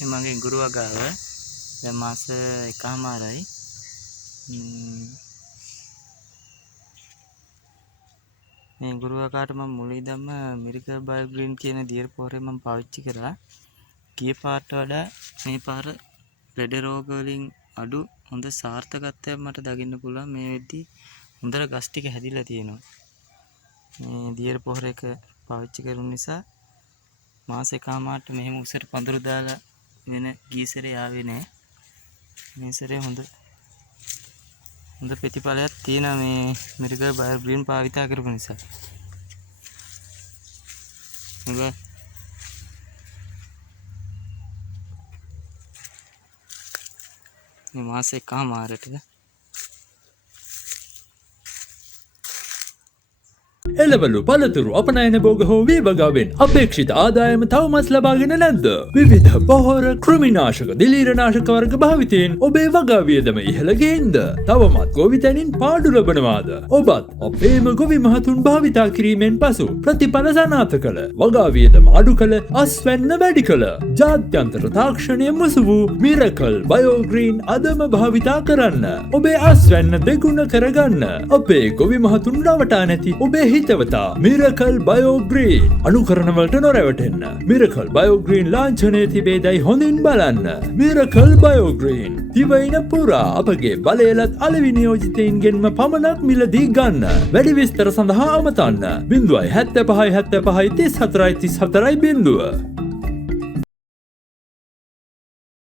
මේ මගේ ගුරුවා ගාව දැන් මාස එකමාරයි. මේ ගුරුවාකාට මම මුලින්දම මිරිකල් බයෝග්‍රීන් කියන දියර පොහොරේ මම පාවිච්චි කරා. ගිය පාරට වඩා මේ පාර ලෙඩ රෝග වලින් අඩු හොඳ සාර්ථකත්වයක් මට දකින්න පුළුවන්. මේ වෙද්දි හොඳට ගස් ටික හැදිලා තියෙනවා. මේ දියර පොහොර එක පාවිච්චි කරන නිසා මාස එකමාරට මෙහෙම උසට පඳුරු දාලා වෙන ගීසරේ ආවේ නැහැ. මේ සැරේ හොඳ ප්‍රතිඵලයක් තියෙනවා මේ මිරිකල් බයෝග්‍රීන් භාවිතා කරපු නිසා. මේ මාස එකමාරට එළවලු පළතුරු අපනයන භෝග හෝ වේවගාවෙන් අපේක්ෂිත ආදායම තවමත් ලබාගෙන නැද්ද? විවිධ පොහොර කෘමිනාශක දිලීරනාශක වර්ග භාවිතයෙන් ඔබේ වගා වියදම ඉහළ ගේන්ද? තවමත් ගොවිතැනින් පාඩු ලබනවාද? ඔබත් අපේම ගොවි මහතුන් භාවිතා කිරීමෙන් පසු ප්‍රතිඵල සනාථ කළ වගා වියදම අඩු කළ අස්වැන්න වැඩි කළ ජාත්‍යන්තර තාක්ෂණය මුසු වූ මිරකල් බයෝග්‍රීන් අදම භාවිතා කරන්න. ඔබේ අස්වැන්න දෙගුණ කරගන්න. අපේ ගොවි මහතුන් රවටා නැති ඔබේ හිතවතා මිරකල් බයෝග්‍රීන් අනුකරණවලට නොරැවටෙන්න. මිරකල් බයෝග්‍රීන් ලාංඡනයේ තිබේදයි හොඳින් බලන්න. මිරකල් බයෝග්‍රීන් දිවයින පුරා අපගේ බලයලත් අලෙවි නියෝජිතයින්ගෙන්ම පමණක් මිලදී ගන්න. වැඩි විස්තර සඳහා අමතන්න 075 75 34 34 0